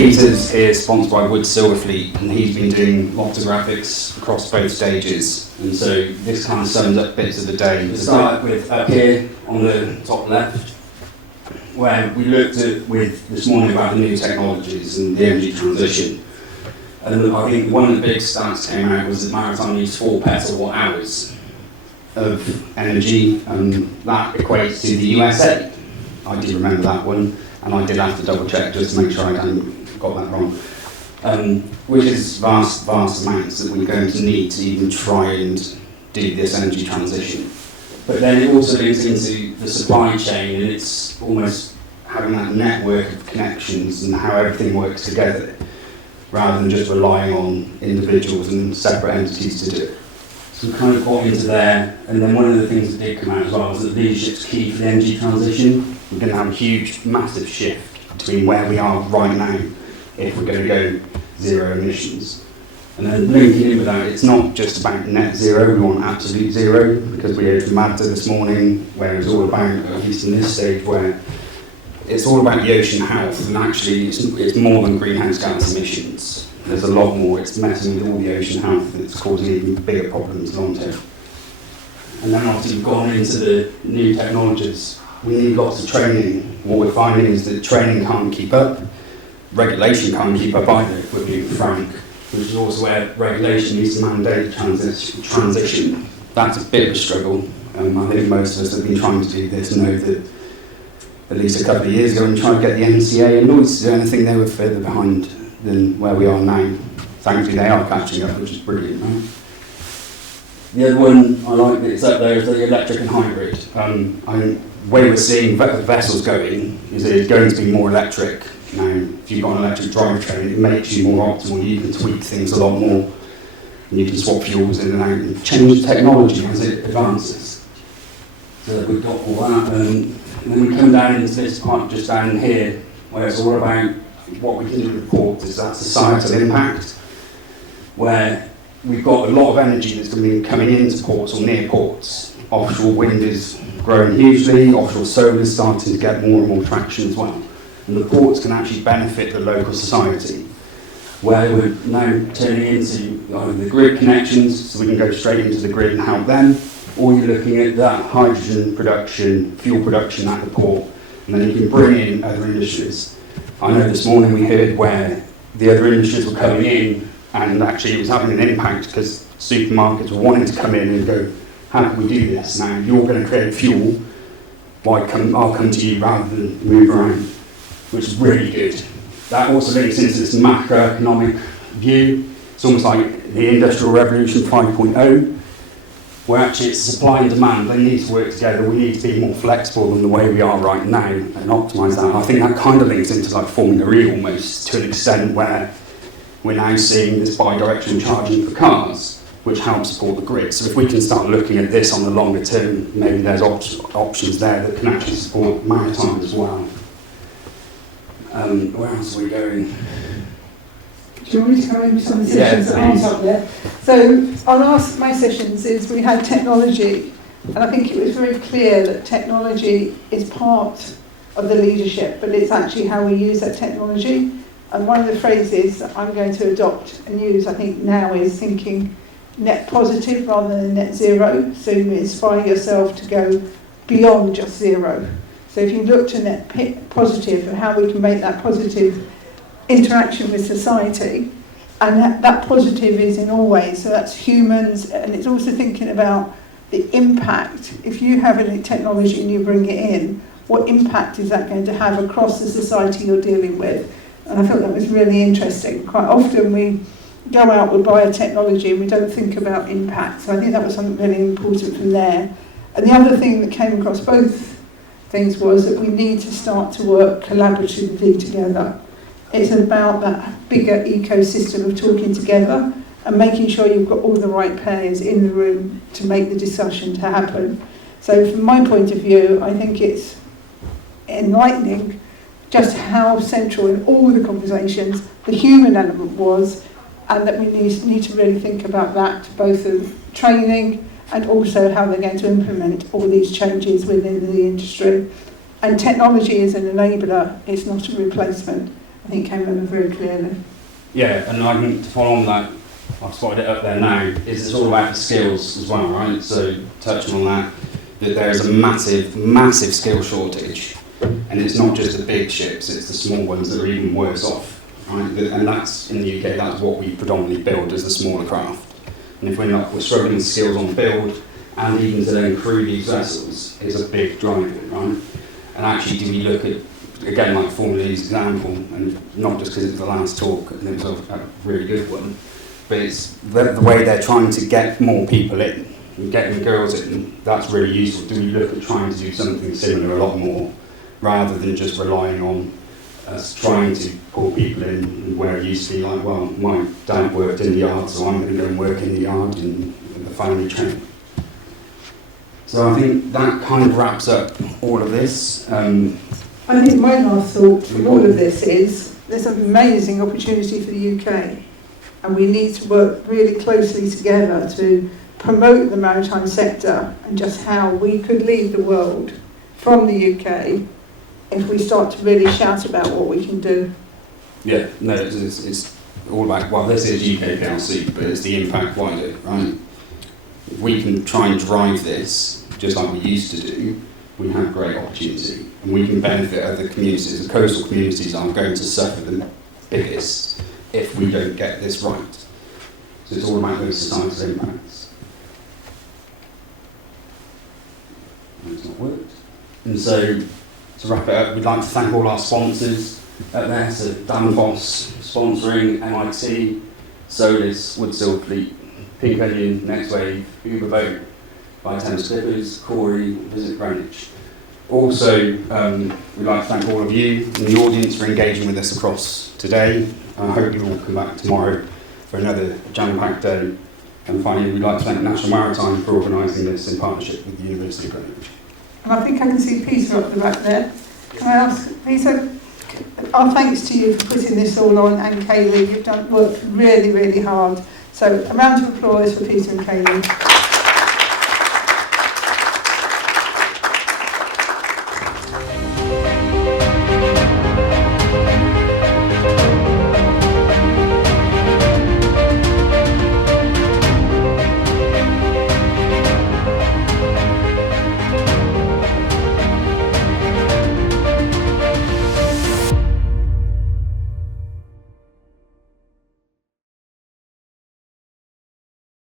Peter's here, sponsored by Wood Silverfleet, and he's been doing lots of graphics across both stages. And so this kind of sums up bits of the day. To start with up here on the top left, where we looked at this morning about the new technologies and the energy transition. And I think one of the big stats came out was that maritime needs 4 petawatt hours of energy, and that equates to the USA. I did remember that one, and I did have to double check just to make sure I hadn't got that wrong. Which is vast amounts that we're going to need to even try and do this energy transition. But then it also links into the supply chain, and it's almost having that network of connections and how everything works together, rather than just relying on individuals and separate entities to do it. So we kind of got into there, and then one of the things that did come out as well was that leadership's key for the energy transition. We're going to have a huge, massive shift between where we are right now if we're going to go zero emissions. And then linking in with that, it's not just about net zero, we want absolute zero, because we heard from Magda this morning, where it's all about, at least in this stage, where it's all about the ocean health, and actually it's more than greenhouse gas emissions. There's a lot more. It's messing with all the ocean health that's causing even bigger problems long term. And then obviously we've gone into the new technologies. We need lots of training. What we're finding is that training can't keep up, regulation can't keep up either, if we're being frank, which is also where regulation needs to mandate transition. That's a bit of a struggle. I think most of us have been trying to do this know that at least a couple of years ago when we tried to get the NCA and Lloyds to do anything, they were further behind than where we are now. Thankfully they are catching up, which is brilliant. Right? The other one I like that's up there is the electric and hybrid. The way we're seeing vessels going is that it's going to be more electric. Now, if you've got an electric drivetrain, it makes you more optimal. You can tweak things a lot more, and you can swap fuels in and out and change technology as it advances. So we've got all that. And then we come down into this part just down here, where it's all about what we can do with ports, is that societal impact, where we've got a lot of energy that's going to be coming into ports or near ports. Offshore wind is growing hugely, offshore solar is starting to get more and more traction as well. And the ports can actually benefit the local society, where we're now turning into either the grid connections, so we can go straight into the grid and help them, or you're looking at that hydrogen production, fuel production at the port, and then you can bring in other industries. I know this morning we heard where the other industries were coming in, and actually it was having an impact because supermarkets were wanting to come in and go, how can we do this? Now you're going to create fuel, I'll come to you rather than move around, which is really good. That also links into this macroeconomic view. It's almost like the Industrial Revolution 5.0, where actually it's supply and demand. They need to work together. We need to be more flexible than the way we are right now and optimise that. And I think that kind of links into like Formula E almost, to an extent where we're now seeing this bi-directional charging for cars, which helps support the grid. So if we can start looking at this on the longer term, maybe there's options there that can actually support maritime as well. Where else are we going? Do you want me to come in with some of the sessions that aren't up there? So on my sessions is we had technology, and I think it was very clear that technology is part of the leadership, but it's actually how we use that technology. And one of the phrases that I'm going to adopt and use, I think now, is thinking net positive rather than net zero. So you inspire yourself to go beyond just zero. So if you look to net positive and how we can make that positive interaction with society, and that positive is in all ways, so that's humans, and it's also thinking about the impact. If you have any technology and you bring it in, what impact is that going to have across the society you're dealing with? And I thought that was really interesting. Quite often we go out with biotechnology and we don't think about impact, so I think that was something really important from there. And the other thing that came across both things was that we need to start to work collaboratively together. It's about that bigger ecosystem of talking together and making sure you've got all the right players in the room to make the discussion to happen. So from my point of view, I think it's enlightening just how central in all the conversations the human element was, and that we need to really think about that, both of training and also how they're going to implement all these changes within the industry. And technology is an enabler, it's not a replacement. I think came over very clearly. Yeah, and I think to follow on that, I've spotted it up there now, is it's all about the skills as well, right? So touching on that there is a massive, massive skill shortage. And it's not just the big ships, it's the small ones that are even worse off, right? And that's, in the UK, that's what we predominantly build as the smaller craft. And if we're struggling with skills on build, and even to then crew these vessels, is a big driver, right? And actually, do we look at, again, like Formula E's example, and not just because it's the last talk, and it was a really good one, but it's the way they're trying to get more people in, and getting girls in, that's really useful. Do we look at trying to do something similar a lot more, rather than just relying on us trying to pull people in where it used to be like, well, my dad worked in the yard, so I'm going to go and work in the yard in the family trade. So I think that kind of wraps up all of this. I think my last thought from all of this is there's an amazing opportunity for the UK, and we need to work really closely together to promote the maritime sector and just how we could lead the world from the UK if we start to really shout about what we can do. Yeah, no, it's all about, well, this is UK PLC, but it's the impact wider, right? If we can try and drive this, just like we used to do, we have great opportunity, and we can benefit other communities. The coastal communities are going to suffer the biggest if we don't get this right. So it's all about those societal impacts. It's not worked. And so, to wrap it up, we'd like to thank all our sponsors out there, so Danfoss sponsoring, MIT, Solis, Woodsill Fleet, Pink Onion, Next Wave, Uber Boat, by Thames Clippers, Corey, Visit Greenwich. Also, we'd like to thank all of you in the audience for engaging with us across today. I hope you all come back tomorrow for another jam-packed day. And finally, we'd like to thank National Maritime for organising this in partnership with the University of Greenwich. And I think I can see Peter up the back there. Can I ask, Peter, our thanks to you for putting this all on, and Kaylee, you've worked really, really hard. So a round of applause for Peter and Kaylee.